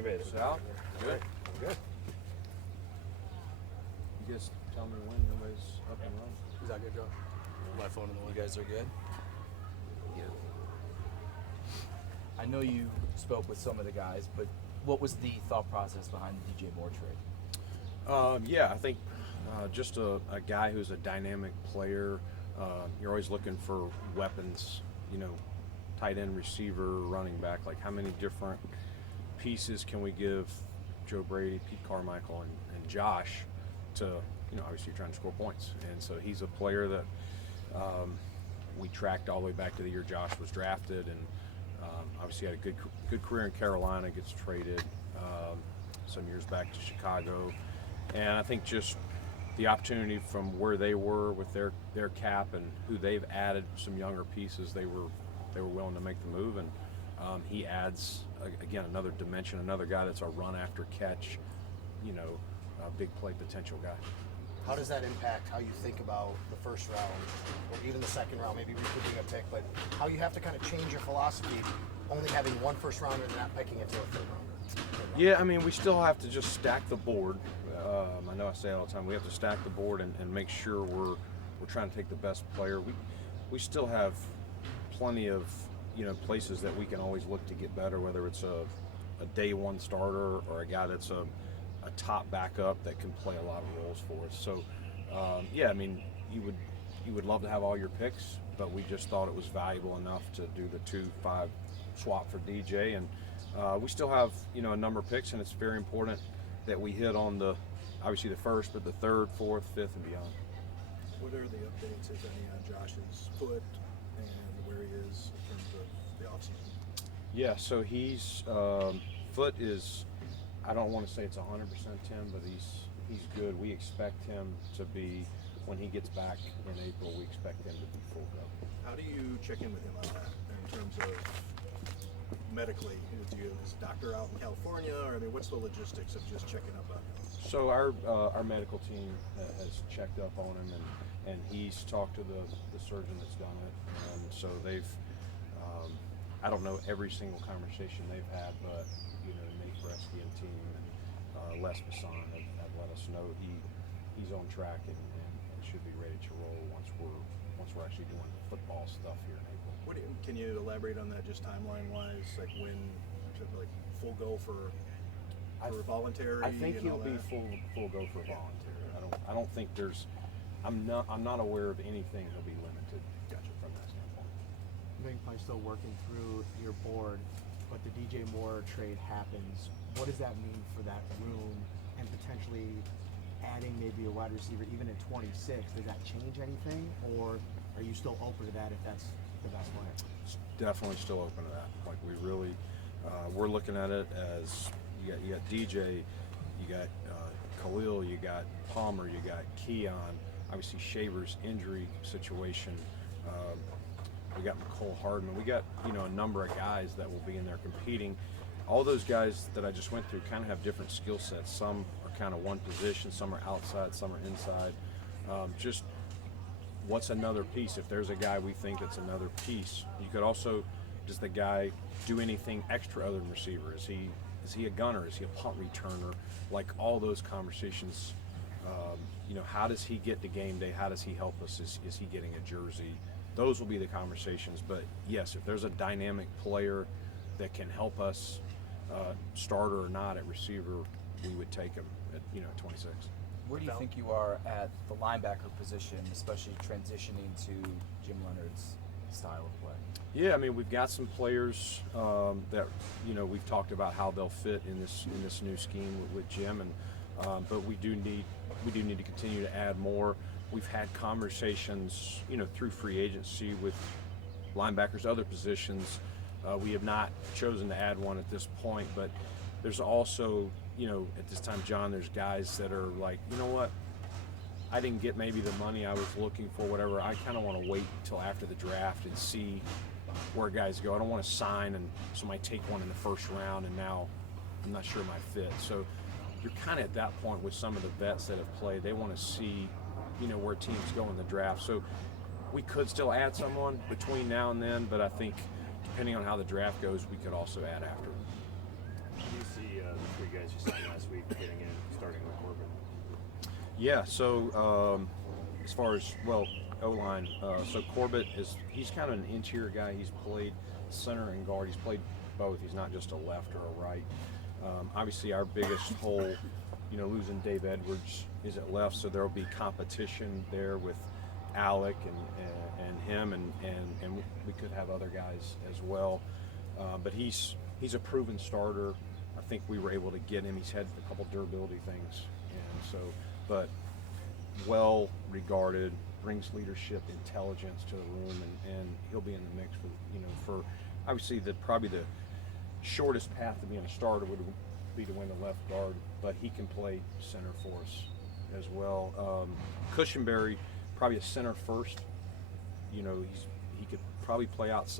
We made it. Sal? Good. Good. You guys tell me when everybody's up and running. Is that good, Joe? My phone in the way. You guys are good? Yeah. I know you spoke with some of the guys, but what was the thought process behind the DJ Moore trade? Yeah, I think just a guy who's a dynamic player. You're always looking for weapons, tight end, receiver, running back. Like, how many different pieces can we give Joe Brady, Pete Carmichael, and Josh to, obviously you're trying to score points. And so he's a player that we tracked all the way back to the year Josh was drafted, and obviously had a good career in Carolina, gets traded some years back to Chicago. And I think just the opportunity from where they were with their cap and who they've added, some younger pieces, they were willing to make the move, and he adds again another dimension, another guy that's a run after catch, a big play potential guy. How does that impact how you think about the first round or even the second round, maybe recouping a pick, but how you have to kind of change your philosophy, only having one first rounder and not picking it to a third rounder? Yeah, I mean, we still have to just stack the board. I know I say it all the time. We have to stack the board and make sure we're trying to take the best player. We still have plenty of places that we can always look to get better, whether it's a day one starter or a guy that's a top backup that can play a lot of roles for us. So yeah, I mean, you would love to have all your picks, but we just thought it was valuable enough to do the 2-5 swap for DJ, and we still have a number of picks, and it's very important that we hit on obviously the first, but the third, fourth, fifth, and beyond. What are the updates, if any, on Josh's foot and where he is in terms of the offseason? Yeah, so he's foot is, I don't want to say it's 100% Tim, but he's good. We expect him to be, when he gets back in April, we expect him to be full go. How do you check in with him on that in terms of medically? Do you have his doctor out in California, or what's the logistics of just checking up on him? So our medical team has checked up on him, and he's talked to the surgeon that's done it, and so they've I don't know every single conversation they've had, but Nate Bresky and team and Les Bassan have let us know he's on track and should be ready to roll once we're actually doing football stuff here in April. Can you elaborate on that, just timeline wise, like when, like full go for voluntary? I think he'll be full go for voluntary. I don't think I'm not aware of anything he'll be limited. Gotcha. From that standpoint. I think probably still working through your board, but the DJ Moore trade happens. What does that mean for that room and potentially adding maybe a wide receiver even at 26? Does that change anything, or are you still open to that if that's the best player? It's definitely still open to that. Like, we really, we're looking at it as you got DJ, you got Khalil, you got Palmer, you got Keon. Obviously, Shaver's injury situation. We got McCole Hardman. We got a number of guys that will be in there competing. All those guys that I just went through kind of have different skill sets. Some are kind of one position, some are outside, some are inside. Just what's another piece? If there's a guy we think that's another piece, you could also, does the guy do anything extra other than receiver? Is he a gunner? Is he a punt returner? Like, all those conversations. How does he get to game day? How does he help us? Is he getting a jersey? Those will be the conversations. But yes, if there's a dynamic player that can help us, starter or not at receiver, we would take him at 26. Where do you think you are at the linebacker position, especially transitioning to Jim Leonard's style of play? Yeah, I mean, we've got some players that we've talked about how they'll fit in this new scheme with Jim, and but we do need to continue to add more. We've had conversations through free agency with linebackers, other positions. We have not chosen to add one at this point, but there's also at this time, John, there's guys that are like, you know what, I didn't get maybe the money I was looking for, whatever. I kind of want to wait until after the draft and see where guys go. I don't want to sign and somebody take one in the first round and now I'm not sure my fit. So you're kind of at that point with some of the vets that have played. They want to see, where teams go in the draft. So we could still add someone between now and then, but I think depending on how the draft goes, we could also add after. Do you see guys you signed last week getting in, starting with Corbin? Yeah, so as far as, well, O-line, so Corbett he's kind of an interior guy. He's played center and guard. He's played both. He's not just a left or a right. Obviously, our biggest hole, losing Dave Edwards is at left, so there will be competition there with Alec and him, and we could have other guys as well. But he's a proven starter. I think we were able to get him. He's had a couple durability things, and so, but well regarded, brings leadership, intelligence to the room, and he'll be in the mix for obviously probably the shortest path to being a starter would be to win the left guard, but he can play center for us as well. Cushenberry, probably a center first. He could probably play out.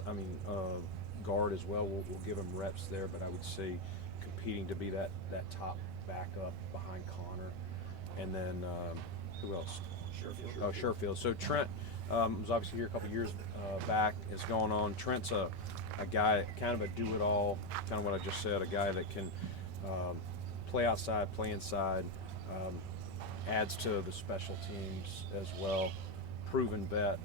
Guard as well. We'll give him reps there, but I would say competing to be that top backup behind Connor, and then who else? Sherfield. Oh, Sherfield. So Trent was obviously here a couple years back. Is going on. Trent's a guy, kind of a do-it-all, kind of what I just said. A guy that can play outside, play inside, adds to the special teams as well. Proven vet,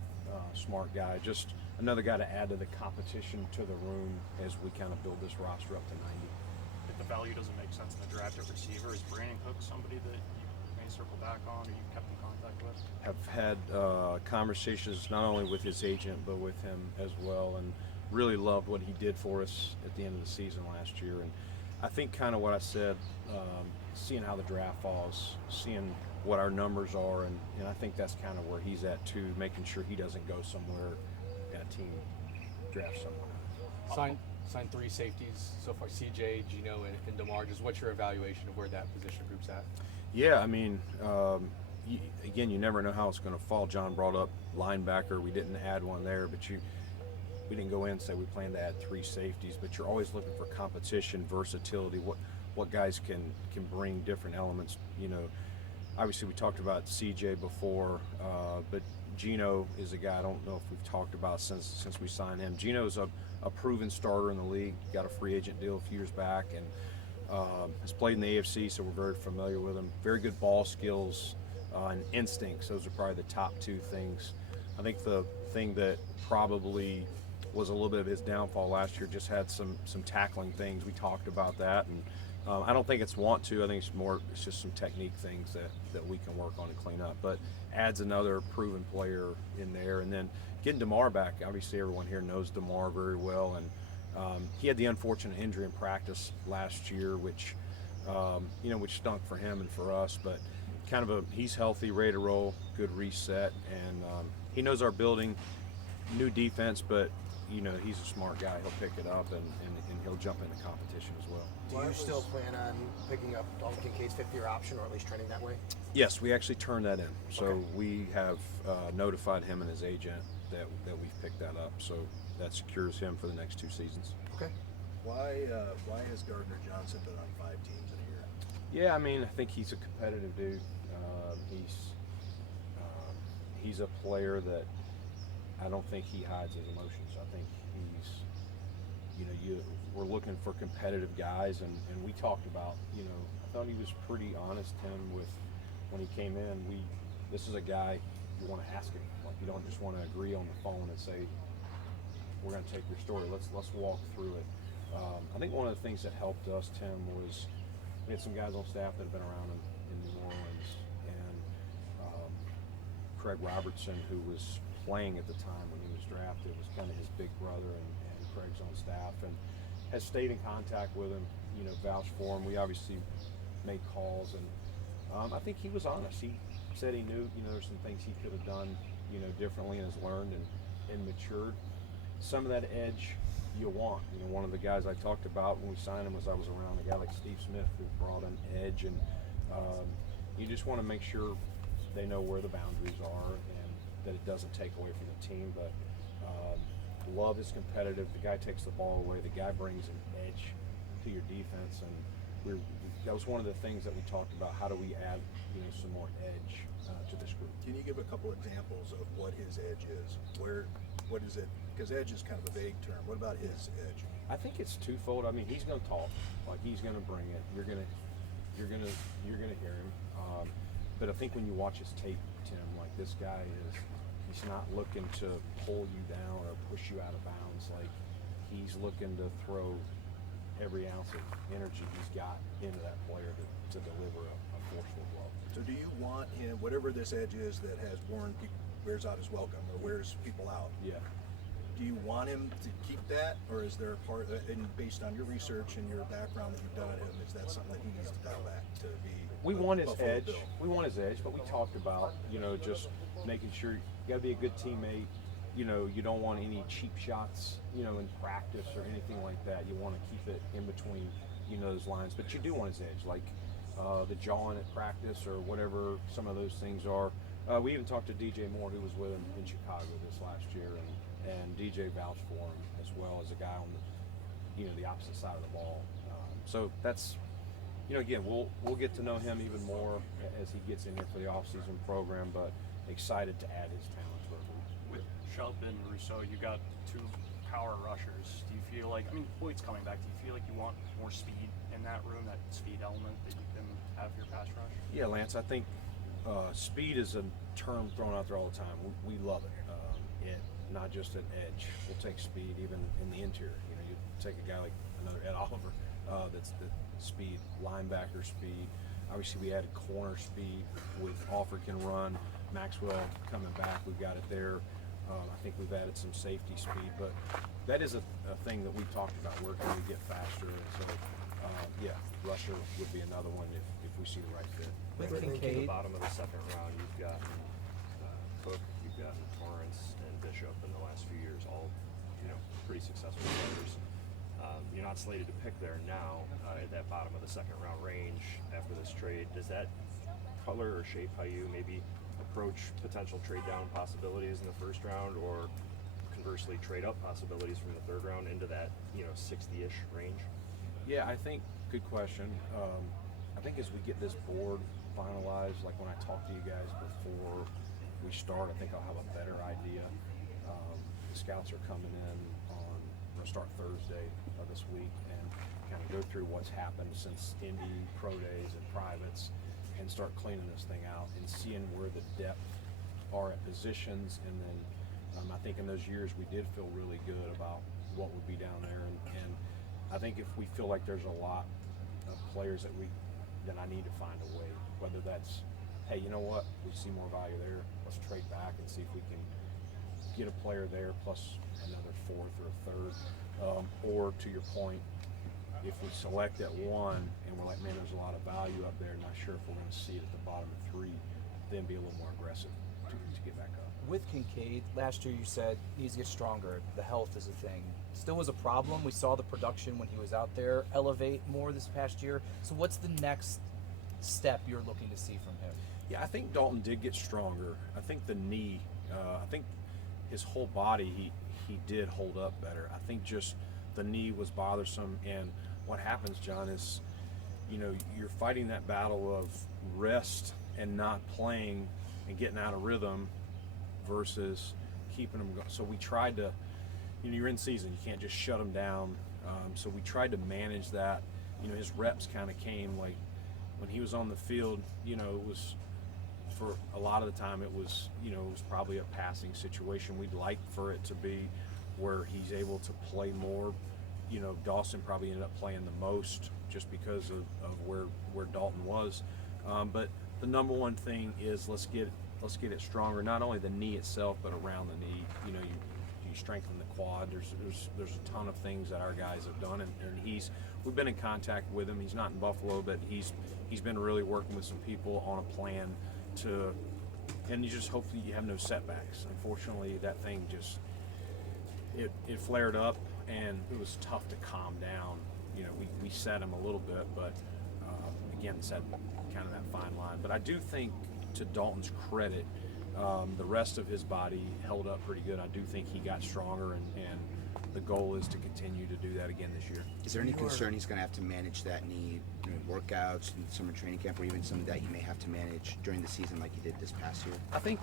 smart guy. Just another guy to add to the competition to the room as we kind of build this roster up to 90. If the value doesn't make sense in the draft at receiver, is Brandon Cook somebody that you may circle back on or you kept in contact with? Have had conversations not only with his agent but with him as well, and really loved what he did for us at the end of the season last year. And I think kind of what I said, seeing how the draft falls, seeing what our numbers are, and I think that's kind of where he's at too, making sure he doesn't go somewhere and a team drafts someone. Signed 3 safeties so far, CJ, Gino, and DeMar. Just what's your evaluation of where that position group's at? Yeah, I mean, again, you never know how it's going to fall. John brought up linebacker. We didn't add one there, but we didn't go in and say we plan to add 3 safeties, but you're always looking for competition, versatility, what guys can bring different elements. Obviously we talked about CJ before, but Gino is a guy I don't know if we've talked about since we signed him. Gino's a proven starter in the league. Got a free agent deal a few years back, and has played in the AFC, so we're very familiar with him. Very good ball skills and instincts. Those are probably the top 2 things. I think the thing that probably was a little bit of his downfall last year, just had some tackling things. We talked about that, and I don't think it's want to. I think it's just some technique things that we can work on and clean up. But adds another proven player in there, and then getting DeMar back. Obviously, everyone here knows DeMar very well, and he had the unfortunate injury in practice last year, which stunk for him and for us. But kind of he's healthy, ready to roll, good reset, and he knows our building, new defense, but he's a smart guy. He'll pick it up and he'll jump into competition as well. Do you still plan on picking up Dalton Kincaid's 5th-year option, or at least trending that way? Yes, we actually turned that in. So Okay. we have notified him and his agent that we've picked that up. So that secures him for the next 2 seasons. Okay. Why has Gardner-Johnson been on 5 teams in a year? Yeah, I mean, I think he's a competitive dude. He's a player that I don't think he hides his emotions. I think we're looking for competitive guys, and we talked about, I thought he was pretty honest, Tim, with when he came in. This is a guy you want to ask him. Like, you don't just want to agree on the phone and say, we're going to take your story. Let's walk through it. I think one of the things that helped us, Tim, was we had some guys on staff that have been around in New Orleans, and Craig Robertson, who was playing at the time when he was drafted, was kind of his big brother, and Craig's on staff, and has stayed in contact with him, vouched for him. We obviously made calls, and I think he was honest. He said he knew, there's some things he could have done, differently, and has learned and matured. Some of that edge you want. One of the guys I talked about when we signed him was I was around a guy like Steve Smith who brought an edge, and you just want to make sure they know where the boundaries are and that it doesn't take away from the team. But Love is competitive. The guy takes the ball away. The guy brings an edge to your defense, and that was one of the things that we talked about. How do we add some more edge to this group? Can you give a couple examples of what his edge is? What is it Because edge is kind of a vague term. What about his edge? I think it's twofold. I mean, he's going to talk, like he's going to bring it. You're gonna hear him. But I think when you watch his tape, Tim, like this guy he's not looking to pull you down or push you out of bounds. Like he's looking to throw every ounce of energy he's got into that player to deliver a forceful blow. So do you want him, whatever this edge is that has wears out his welcome or wears people out? Yeah. Do you want him to keep that, or is there a part, and based on your research and your background that you've done on him, is that something that he needs to dial back to be? We want his Buffalo edge. Bill? We want his edge, but we talked about, just making sure you got to be a good teammate. You don't want any cheap shots, in practice or anything like that. You want to keep it in between, those lines. But you do want his edge, like the jawing at practice or whatever some of those things are. We even talked to DJ Moore, who was with him in Chicago this last year, and DJ vouched for him as well as a guy on the opposite side of the ball. So that's, again, we'll get to know him even more as he gets in here for the offseason program, but excited to add his talent to our group. With Shelp and Rousseau, you got two power rushers. Do you feel like, Boyd's coming back, do you feel like you want more speed in that room, that speed element that you can have your pass rush? Yeah, Lance, I think speed is a term thrown out there all the time. We love it. Not just an edge. We'll take speed even in the interior. You take a guy like another Ed Oliver, that's the speed, linebacker speed. Obviously, we added corner speed with Offer can run. Maxwell coming back, we've got it there. I think we've added some safety speed, but that is a thing that we talked about. Where can we get faster? And so, rusher would be another one if we see the right fit. With In the Kincaid, bottom of the second round, you've gotten Cook, you've gotten Torrance and Bishop in the last few years, all pretty successful players. You're not slated to pick there now at that bottom of the second round range after this trade. Does that color or shape how you maybe approach potential trade down possibilities in the first round, or conversely trade up possibilities from the third round into that 60-ish range? Yeah, I think good question. I think as we get this board finalized, like when I talk to you guys before we start, I think I'll have a better idea. The scouts are coming in we're gonna start Thursday of this week and kind of go through what's happened since Indy, Pro Days, and privates, and start cleaning this thing out and seeing where the depth are at positions. And then I think in those years we did feel really good about what would be down there, and I think if we feel like there's a lot of players then I need to find a way, whether that's, hey, you know what, we see more value there, let's trade back and see if we can get a player there plus another fourth or a third, or to your point, if we select at one and we're like, man, there's a lot of value up there, not sure if we're going to see it at the bottom of three, then be a little more aggressive to get back up. with Kincaid, last year you said needs to get stronger. The health is a thing. Still was a problem. We saw the production when he was out there elevate more this past year. So what's the next step you're looking to see from him? Yeah, I think Dalton did get stronger. I think the knee, I think his whole body, he did hold up better. I think just the knee was bothersome. And what happens, John, is, you know, you're fighting that battle of rest and not playing and getting out of rhythm versus keeping them going. So we tried to, you know, you're in season, you can't just shut them down. So we tried to manage that. You know, his reps kind of came like when he was on the field, you know, it was, for a lot of the time it was, you know, it was probably a passing situation. We'd like for it to be where he's able to play more. You know, Dawson probably ended up playing the most just because of where Dalton was. But the number one thing is let's get it stronger. Not only the knee itself, but around the knee. You know, you strengthen the quad. There's a ton of things that our guys have done, and we've been in contact with him. He's not in Buffalo, but he's been really working with some people on a plan and you just hopefully you have no setbacks. Unfortunately, that thing just it flared up, and it was tough to calm down. You know, we set him a little bit, but again, set kind of that fine line. But I do think, to Dalton's credit, the rest of his body held up pretty good. I do think he got stronger, and the goal is to continue to do that again this year. Is there any concern he's going to have to manage that knee during workouts and summer training camp, or even something that he may have to manage during the season like he did this past year? I think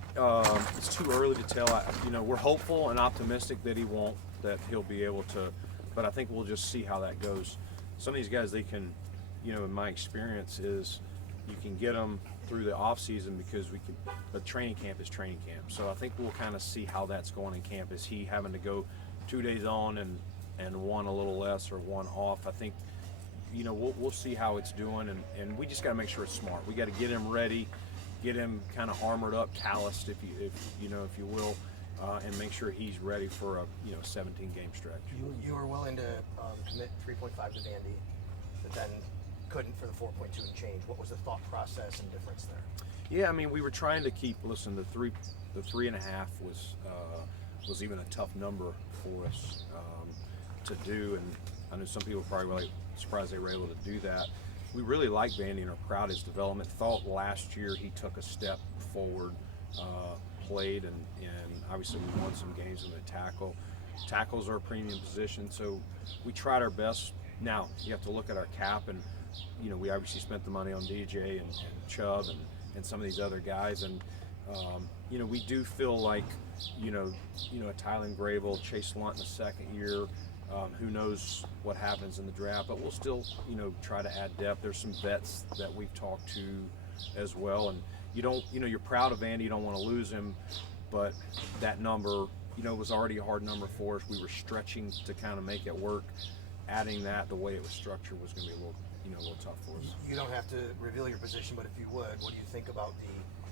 it's too early to tell. We're hopeful and optimistic that he'll be able to, but I think we'll just see how that goes. Some of these guys, they can, in my experience is you can get them through the off season because the training camp is training camp. So I think we'll kind of see how that's going in camp. Is he having to go 2 days on and one a little less or one off? I think, we'll see how it's doing, and we just got to make sure it's smart. We got to get him ready, get him kind of armored up, calloused, if you will, and make sure he's ready for a 17 game stretch. You were willing to commit 3.5 to Vandy, but then couldn't for the 4.2 and change. What was the thought process and difference there? Yeah, we were trying to keep. Listen, the 3.5 was even a tough number for us to do, and I know some people probably really surprised they were able to do that. We really like Vandy and are proud of his development. Thought last year he took a step forward, played, and obviously we won some games with a tackle. Tackles are a premium position, so we tried our best. Now you have to look at our cap, and we obviously spent the money on DJ and Chubb and some of these other guys, and we do feel like a Tylen Grable, Chase Lunt in the second year. Who knows what happens in the draft, but we'll still try to add depth. There's some vets that we've talked to as well, and you're proud of Vandy, you don't want to lose him, but that number was already a hard number for us. We were stretching to kind of make it work. Adding that the way it was structured was going to be a little tough for us. You don't have to reveal your position, but if you would, what do you think about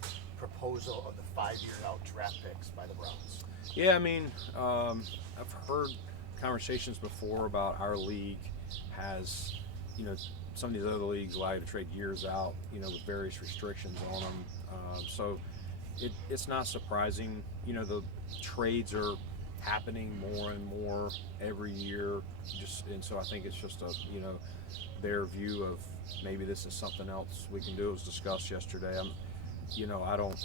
the proposal of the 5-year out draft picks by the Browns? Yeah, I've heard conversations before about our league has, some of these other leagues allow you to trade years out, with various restrictions on them. So it's not surprising. The trades are happening more and more every year. And so I think it's just their view of maybe this is something else we can do. It was discussed yesterday. I don't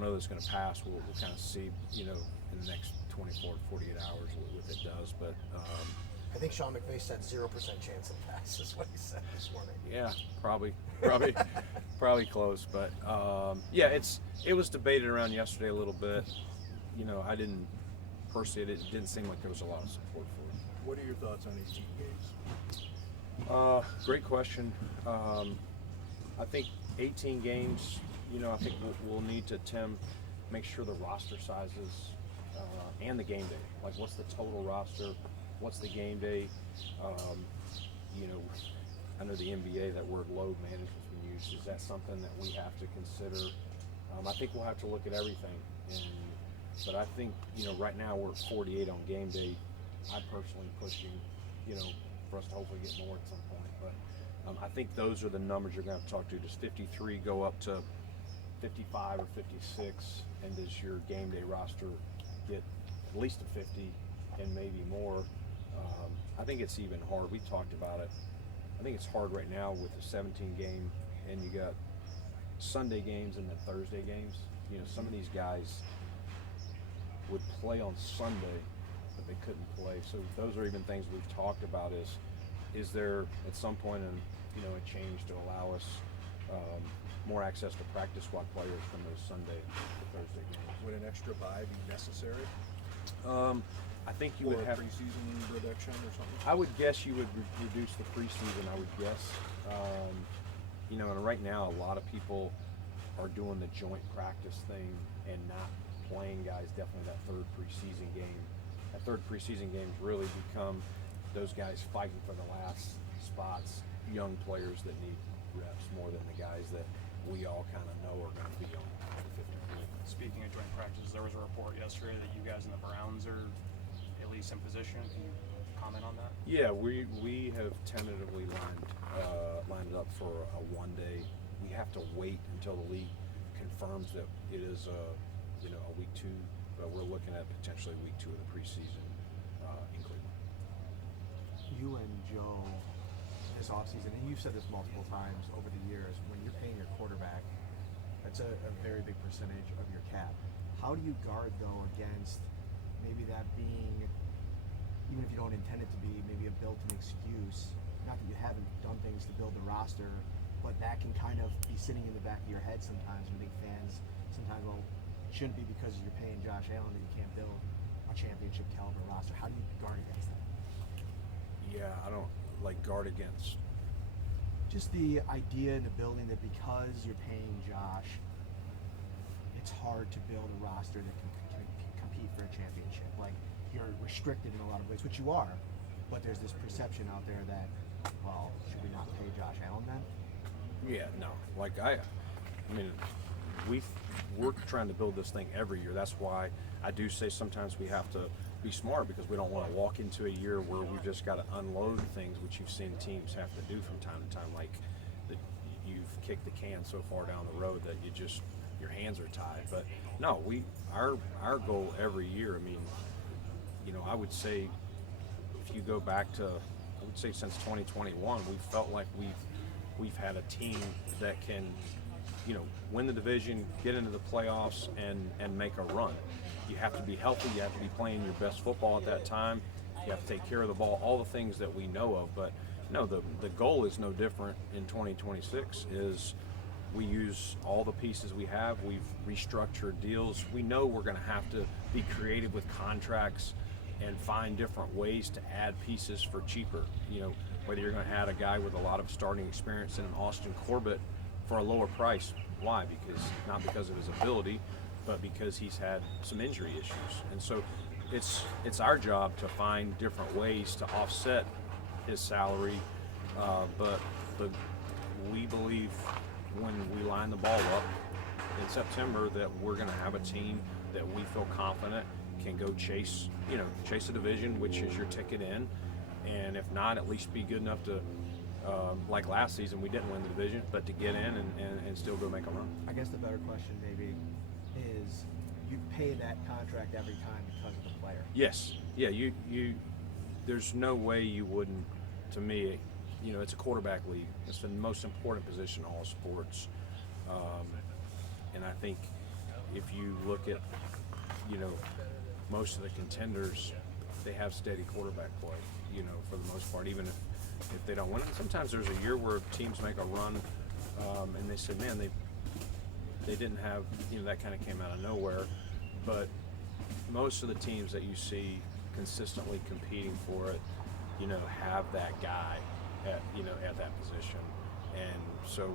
know that it's going to pass. We'll kind of see, in the next 24 to 48 hours what it does. But I think Sean McVay said 0% chance of pass is what he said this morning. Yeah, probably close. But it was debated around yesterday a little bit. I didn't personally. It didn't seem like there was a lot of support for it. What are your thoughts on 18 games? Great question. I think 18 games. I think we'll need to make sure the roster sizes and the game day. Like, what's the total roster? What's the game day? I know the NBA, that word load management's been used. Is that something that we have to consider? I think we'll have to look at everything. But I think, right now we're at 48 on game day. I'm personally pushing, for us to hopefully get more at some point. But I think those are the numbers you're going to have to talk to. Does 53 go up to 55 or 56? And does your game day roster get at least a 50 and maybe more? I think it's even hard. We talked about it. I think it's hard right now with the 17 game, and you got Sunday games and then Thursday games. Some of these guys would play on Sunday, but they couldn't play. So those are even things we've talked about. Is there at some point a change to allow us more access to practice squad players from those Sunday to Thursday games? Would an extra bye be necessary? I think you would have preseason reduction or something. I would guess you would reduce the preseason. I would guess, and right now a lot of people are doing the joint practice thing and not playing guys. Definitely that third preseason game. That third preseason game's really become those guys fighting for the last spots. Young players that need reps more than the guys that we all kind of know are going to be on the 50. Speaking of joint practices, there was a report yesterday that you guys and the Browns are at least in position. Can you comment on that? Yeah, we have tentatively lined it up for a 1 day. We have to wait until the league confirms that it is a week 2, but we're looking at potentially week 2 of the preseason in Cleveland. You and Joe this offseason, and you've said this multiple times over the years, when you're paying your quarterback, that's a very big percentage of your cap. How do you guard, though, against maybe that being, even if you don't intend it to be, maybe a built-in excuse. Not that you haven't done things to build the roster, but that can kind of be sitting in the back of your head sometimes. And I think fans sometimes, well, it shouldn't be because you're paying Josh Allen that you can't build a championship caliber roster. How do you guard against that? Yeah, I don't like guard against. Just the idea in the building that because you're paying Josh, it's hard to build a roster that can compete for a championship. Like, you're restricted in a lot of ways, which you are, but there's this perception out there that, well, should we not pay Josh Allen then? Yeah, no. Like I mean, we're trying to build this thing every year. That's why I do say sometimes we have to be smart, because we don't want to walk into a year where we've just got to unload things, which you've seen teams have to do from time to time. Like you've kicked the can so far down the road that your hands are tied. But no, our goal every year. I mean, I would say if you go back to, I would say since 2021, we felt like we've had a team that can, win the division, get into the playoffs, and make a run. You have to be healthy. You have to be playing your best football at that time. You have to take care of the ball. All the things that we know of. But no, the goal is no different in 2026. Is we use all the pieces we have. We've restructured deals. We know we're going to have to be creative with contracts and find different ways to add pieces for cheaper. Whether you're going to add a guy with a lot of starting experience in an Austin Corbett for a lower price. Why? Not because of his ability, but because he's had some injury issues. And so it's our job to find different ways to offset his salary. But we believe when we line the ball up in September that we're going to have a team that we feel confident can go chase a division, which is your ticket in. And if not, at least be good enough to, like last season, we didn't win the division, but to get in and still go make a run. I guess the better question maybe is, you pay that contract every time because of the player. Yes. Yeah, you there's no way you wouldn't. To me, it's a quarterback league. It's the most important position in all sports. And I think if you look at, most of the contenders, they have steady quarterback play, for the most part, even if they don't win it. Sometimes there's a year where teams make a run, and they say, man, they didn't have, that kind of came out of nowhere. But most of the teams that you see consistently competing for it, have that guy at that position. And so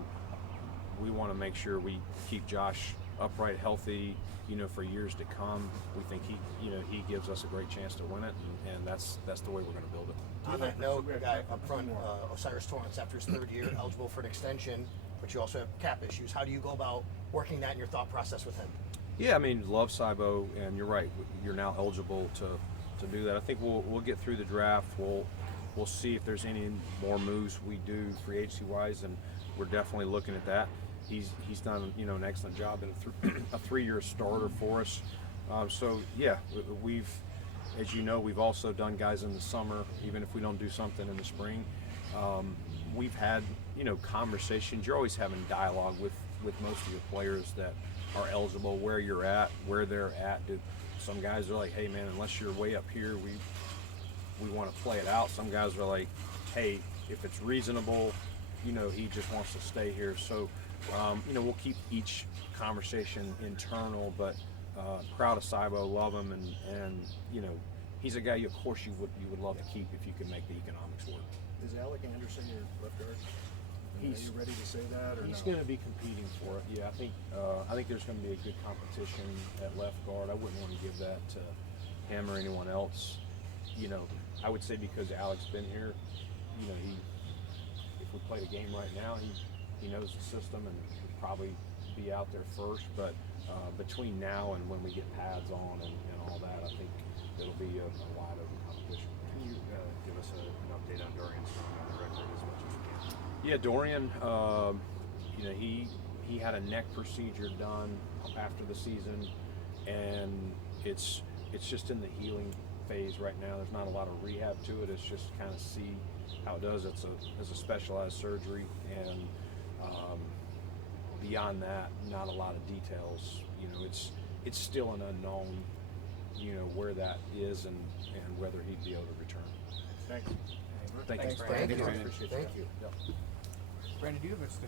we want to make sure we keep Josh upright, healthy, for years to come. We think he gives us a great chance to win it, and that's the way we're going to build it. On that note, a guy up front, Osiris Torrance, after his third year, eligible for an extension, but you also have cap issues. How do you go about working that in your thought process with him? Yeah, I mean, love Cybo, and you're right. You're now eligible to do that. I think we'll get through the draft. We'll see if there's any more moves we do free agency wise, and we're definitely looking at that. He's done an excellent job in a 3-year starter for us. So yeah, we've, as we've also done guys in the summer, even if we don't do something in the spring. We've had conversations. You're always having dialogue with most of your players that are eligible, where you're at, where they're at. Some guys are like, hey man, unless you're way up here, we want to play it out. Some guys are like, hey, if it's reasonable, he just wants to stay here. So we'll keep each conversation internal, but proud of Cybo, love him, and he's a guy of course you would love to keep if you could make the economics work. Is Alec Anderson your left guard? Are you ready to say that, or he's no? going to be competing for it. Yeah, I think there's going to be a good competition at left guard. I wouldn't want to give that to him or anyone else. I would say because Alec's been here, if we played a game right now, he knows the system and would probably be out there first. But between now and when we get pads on and all that, I think it'll be a wide open competition. Can you give us an update on Dorian Strong on the record as much as you can? Yeah, Dorian, he had a neck procedure done after the season, and it's just in the healing phase right now. There's not a lot of rehab to it. It's just kind of see how it does. It's a specialized surgery, and beyond that, not a lot of details. It's still an unknown you know, where that is and whether he'd be able to return. Thanks. Thank you. Thanks, Brandon. Thank you. Brandon. Thank you. Brandon, do you have a